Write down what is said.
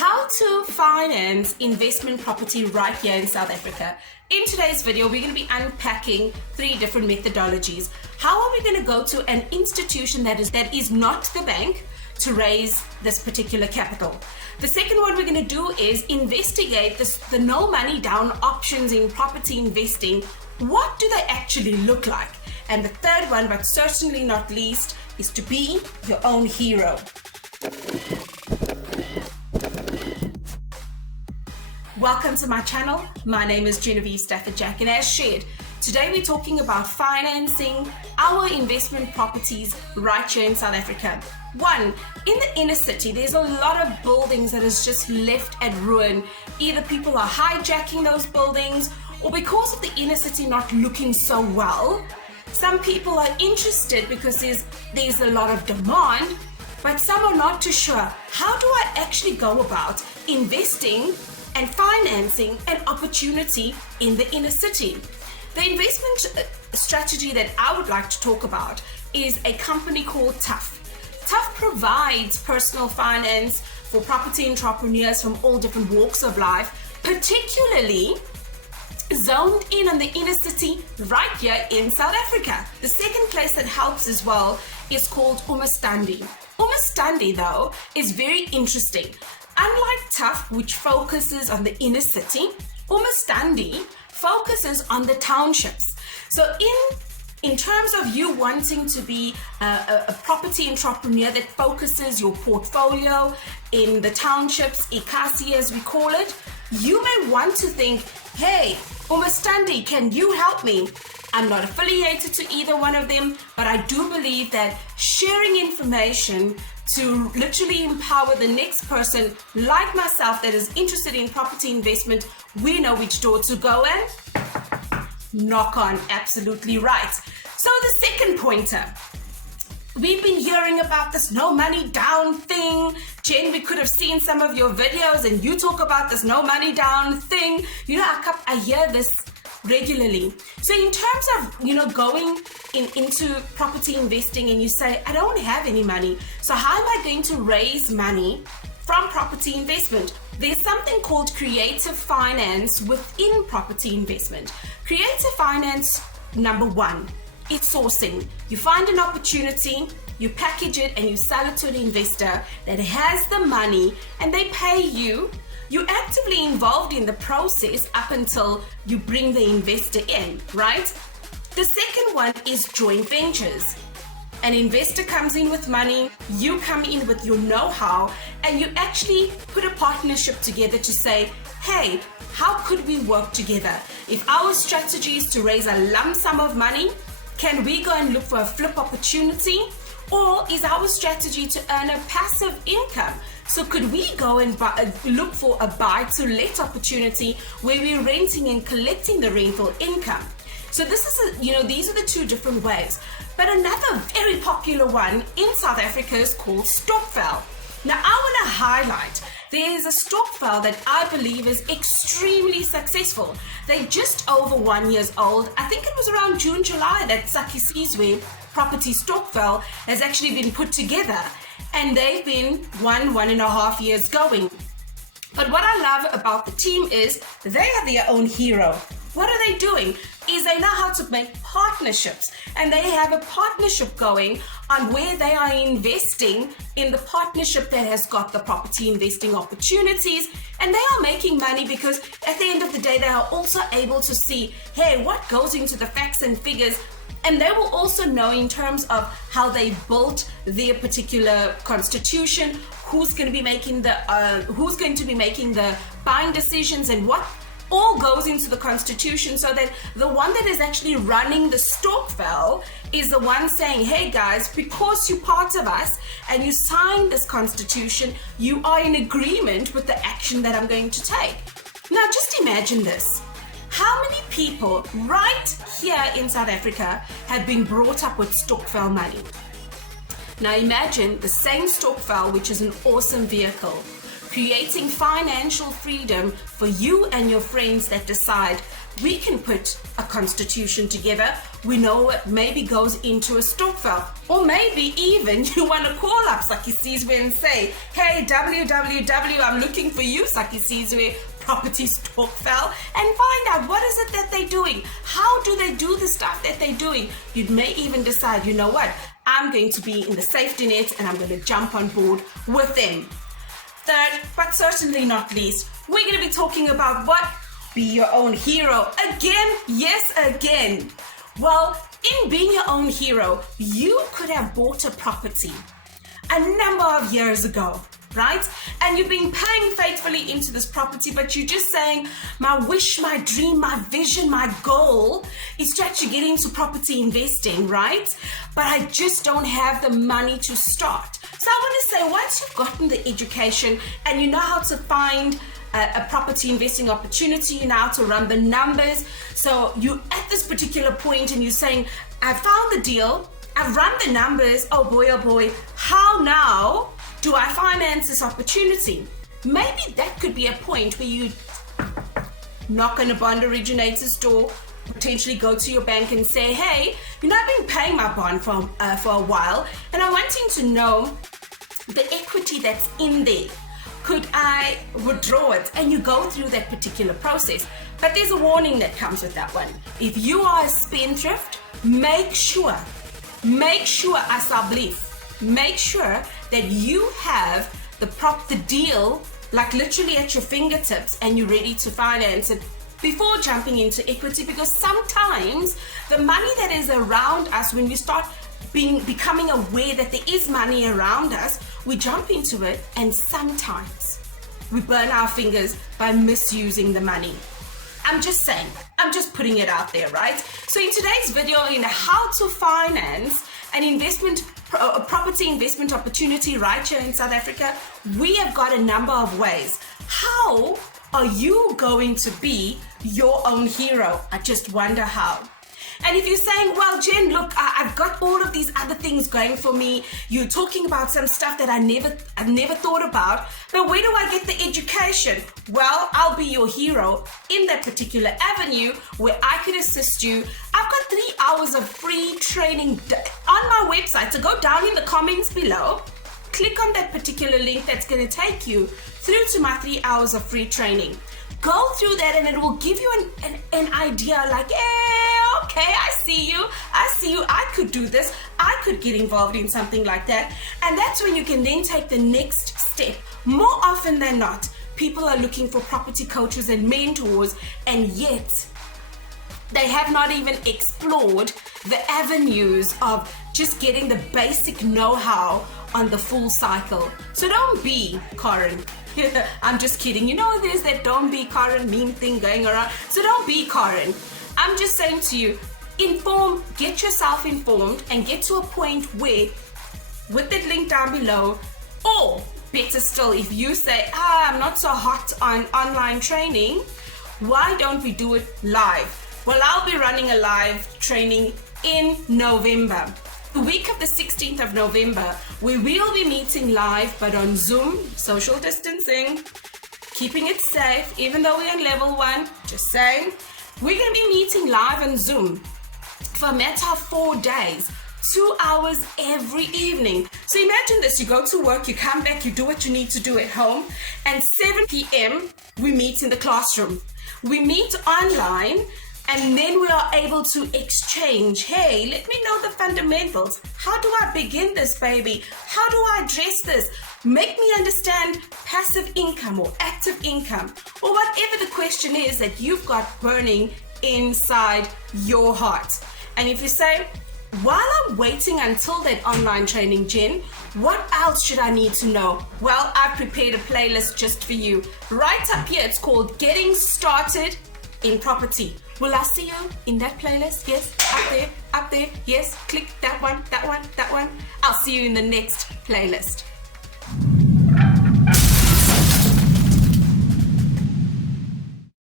How to finance investment property right here in South Africa. In today's video, we're going to be unpacking 3 different methodologies. How are we going to go to an institution that is not the bank to raise this particular capital? The second one we're going to do is investigate the no money down options in property investing. What do they actually look like? And the third one, but certainly not least, is to be your own hero. Welcome to my channel. My name is Genevieve Stafford-Jack, and as shared, today we're talking about financing our investment properties right here in South Africa. One, in the inner city, there's a lot of buildings that is just left at ruin. Either people are hijacking those buildings, or because of the inner city not looking so well, some people are interested because there's a lot of demand, but some are not too sure. How do I actually go about investing and financing an opportunity in the inner city? The investment strategy that I would like to talk about is a company called TUHF. TUHF provides personal finance for property entrepreneurs from all different walks of life, particularly zoned in on the inner city right here in South Africa. The second place that helps as well is called uMaStandi. uMaStandi, though, is very interesting. Unlike TUHF, which focuses on the inner city, uMaStandi focuses on the townships. So in terms of you wanting to be a property entrepreneur that focuses your portfolio in the townships, ikasi as we call it, you may want to think, hey, uMaStandi, can you help me? I'm not affiliated to either one of them, but I do believe that sharing information to literally empower the next person like myself that is interested in property investment, we know which door to go and knock on. Absolutely right. So the second pointer, we've been hearing about this no money down thing. Jen, we could have seen some of your videos and you talk about this no money down thing. You know, I hear this regularly. So in terms of, going into property investing and you say, I don't have any money, so how am I going to raise money from property investment? There's something called creative finance within property investment. Creative finance, number one, it's sourcing. You find an opportunity, you package it and you sell it to an investor that has the money and they pay you. You're actively involved in the process up until you bring the investor in, right? The second one is joint ventures. An investor comes in with money, you come in with your know-how, and you actually put a partnership together to say, hey, how could we work together? If our strategy is to raise a lump sum of money, can we go and look for a flip opportunity? Or is our strategy to earn a passive income? So could we go and look for a buy-to-let opportunity where we're renting and collecting the rental income? So this is, these are the 2 different ways. But another very popular one in South Africa is called Stockfell. Now I want to highlight, there is a Stockfell that I believe is extremely successful. They're just over 1 year old. I think it was around June, July that Saki Sizwe Property Stockfell has actually been put together. And they've been 1.5 years going. But what I love about the team is they are their own hero. What are they doing? Is they know how to make partnerships, and they have a partnership going on where they are investing in the partnership that has got the property investing opportunities, and they are making money because at the end of the day they are also able to see, hey, what goes into the facts and figures. And they will also know in terms of how they built their particular constitution, who's going to be making the buying decisions and what all goes into the constitution, so that the one that is actually running the Stockfell is the one saying, hey guys, because you're part of us and you signed this constitution, you are in agreement with the action that I'm going to take. Now just imagine this. How many people right here in South Africa have been brought up with Stockfell money? Now imagine the same Stockfell, which is an awesome vehicle, creating financial freedom for you and your friends that decide, we can put a constitution together. We know what maybe goes into a Stockfell, or maybe even you want to call up Saki Sizwe and say, hey, www, I'm looking for you, Saki Sizwe, property Stockfell, and find out what is it that they're doing. How do they do the stuff that they're doing? You may even decide, you know what, I'm going to be in the safety net and I'm going to jump on board with them. Third, but certainly not least, we're going to be talking about what? Be your own hero. Again, yes, again. Well, in being your own hero, you could have bought a property a number of years ago, right? And you've been paying faithfully into this property, but you're just saying, my wish, my dream, my vision, my goal is to actually get into property investing, right? But I just don't have the money to start. So I want to say, once you've gotten the education and you know how to find a property investing opportunity, you know how to run the numbers. So you at this particular point and you're saying, I found the deal, I've run the numbers, oh boy, how now do I finance this opportunity? Maybe that could be a point where you knock on a bond originator's door, potentially go to your bank and say, hey, you know, I've been paying my bond for a while and I'm wanting to know the equity that's in there. Could I withdraw it? And you go through that particular process. But there's a warning that comes with that one. If you are a spendthrift, make sure, asableef, make sure that you have the deal, like literally at your fingertips, and you're ready to finance it before jumping into equity, because sometimes the money that is around us, when we start becoming aware that there is money around us, we jump into it and sometimes we burn our fingers by misusing the money. I'm just saying, I'm just putting it out there, right? So in today's video, in how to finance an a property investment opportunity right here in South Africa, we have got a number of ways. How are you going to be your own hero? I just wonder how. And if you're saying, well, Jen, look, I've got all of these other things going for me. You're talking about some stuff that I've never thought about. But where do I get the education? Well, I'll be your hero in that particular avenue where I could assist you. I've got 3 hours of free training on my website. So go down in the comments below, click on that particular link that's going to take you through to my 3 hours of free training. Go through that and it will give you an idea like, hey, okay, I see you, I could do this, I could get involved in something like that. And that's when you can then take the next step. More often than not, people are looking for property coaches and mentors, and yet they have not even explored the avenues of just getting the basic know-how on the full cycle. So don't be Karen. I'm just kidding. You know, there's that don't be Karen meme thing going around. So don't be Karen. I'm just saying to you, get yourself informed and get to a point where, with that link down below, or better still, if you say, I'm not so hot on online training, why don't we do it live? Well, I'll be running a live training in November. The week of the 16th of November, we will be meeting live, but on Zoom, social distancing, keeping it safe, even though we're on level 1, just saying. We're going to be meeting live on Zoom for a matter of 4 days, 2 hours every evening. So imagine this, you go to work, you come back, you do what you need to do at home, and 7 p.m. we meet in the classroom. We meet online, and then we are able to exchange. Hey, let me know the fundamentals. How do I begin this, baby? How do I address this? Make me understand passive income or active income, or whatever the question is that you've got burning inside your heart. And if you say, while I'm waiting until that online training, Jen, what else should I need to know? Well, I've prepared a playlist just for you. Right up here, it's called Getting Started in Property. Will I see you in that playlist? Yes, up there, yes, click that one. I'll see you in the next playlist.